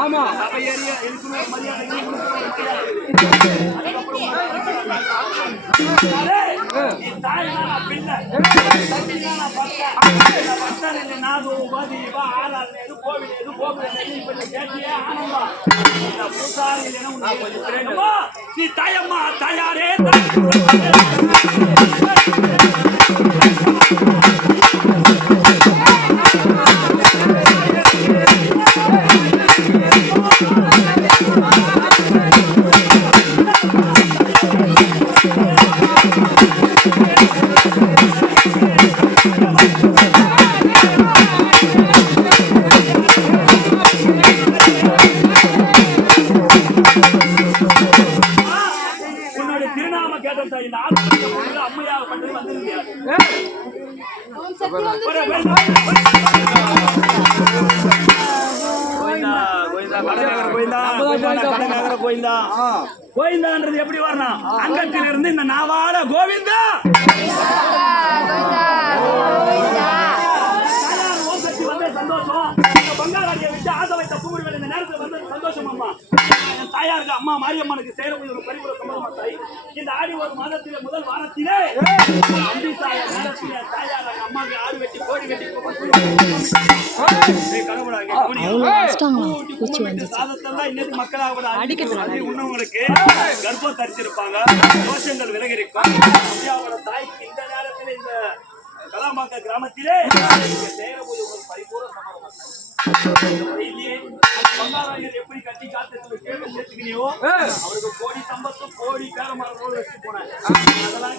ஆமா நீ தாயம்மா தாயாரே கோவிந்தான்றது எப்படி வரணும்? அங்கத்தில இருந்து இந்த நாவாட கோவிந்தா சந்தோஷம். பங்காளியை விட்டு ஆசை வைத்த பூமிகள் இந்த நேரத்தில் வந்து சந்தோஷம். அம்மா தாயாருக்கு அம்மா மாரியம்மனுக்கு சேரக்கூடிய ஒரு பரிபூர சம்பவம் தாய். இந்த ஆடி ஒரு மாதத்திலே முதல் வாரத்திலே தாயார் அம்மாவுக்கு ஆடு வெட்டி கோடி வெட்டி உண்ணவங்களுக்கு கர்ப்பம் தரிச்சிருப்பாங்க. தோஷங்கள் விலகி இருக்கும். தாய்க்கு இந்த நேரத்தில் இந்த கலாம்பாக்க கிராமத்திலே சேரக்கூடிய ஒரு பரிபூர சம்பவம். எப்படி கட்டி காத்து சேர்த்துக்கினியோ அவருக்கு கோடி சம்பத்தும் கோடி பேரமரத்தோடு வச்சு போனாங்க. அதெல்லாம்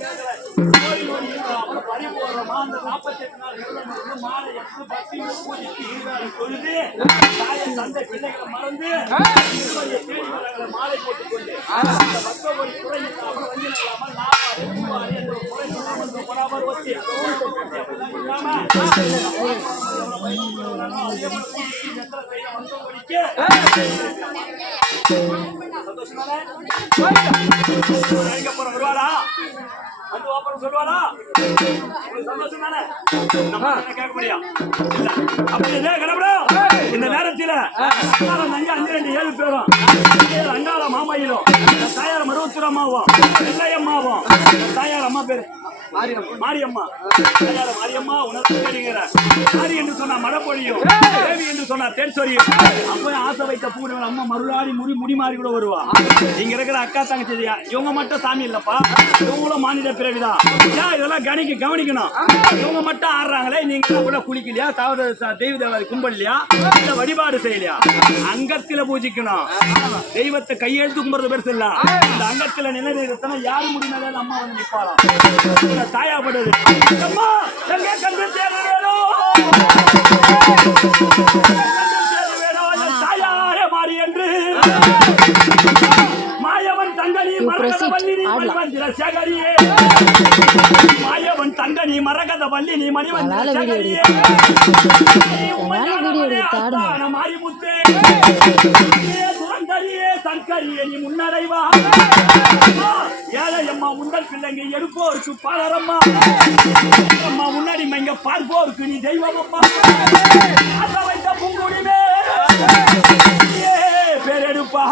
பரிபூர்ணமா அந்த 48 நாள் மாலை எடுத்து பக்தி பூஜித்து கொழுது தாயை தந்தை பிள்ளைகளை மறந்து மாலை போட்டுக்கொண்டு அந்த பக்தோடி குறை அப்புறம் வந்து இல்லாமல் நாவாறு என்ற குறை சொல்லாமல் பராபர் வச்சு வருவாளா வந்து அப்புறம் சொல்லுவாளா? சந்தோஷம் தானே? கேட்க முடியும். அப்படியே கிளம்புறோம். இந்த நேரத்தில் 5-2 பேரும் அங்காள மாமையிலும் தாயார் மருவத்துரம்மாவும் வெள்ளையம்மாவும் தாயார் அம்மா பேரு மாரியம்மா. தாயார் மாரியம்மா உணர்வு தெரிகிற மாரி என்று சொன்னா மழை பொழியும், தேவி என்று சொன்னா தென் சொரியும். அப்போ ஆசை வைத்த பூமிகள் அம்மா மருளாடி முடி மாறி கூட வருவா. இங்க இருக்கிற அக்கா தங்கச்சி இவங்க மட்டும் சாமி இல்லப்பா, இவங்களும் மாநில பிறவிதான். ஏன் இதெல்லாம் கவனிக்கணும். இவங்க மட்டும் ஆடுறாங்களே, நீங்க கூட குளிக்கலையா, தெய்வ தேவாதி கும்பலையா, இந்த வழிபாடு செய்யலையா? அங்கத்தில பூஜிக்கணும். தெய்வத்தை கையெழுத்து கும்புறது பெருசு இல்ல. இந்த அங்கத்தில நிலைநிறுத்தனா யாரு முடினாலே அம்மா வந்து நிப்பாளாம். தாயாப்படுது அம்மா எங்க கண்டு தேவை வேணும், தாயாரே மாறி என்று மாயவன் தங்கனி மரகத வள்ளி நீ மணிவந்திர சேகரியே, மாயவன் தங்கனி மரகத வள்ளி நீ மணிவந்திர சேகரியே, மாறி முத்தே சுரங்கரியே சங்கரியே நீ முன்னடைவா. ஏழை அம்மா முந்தல் பிள்ளைங்க எடுப்போருக்கு பாலரம்மா, அம்மா முன்னாடி இங்க பார்ப்போருக்கு நீ தெய்வம் அம்மா. ஆசை வைத்த பூங்குடிமே பேரெடுப்பா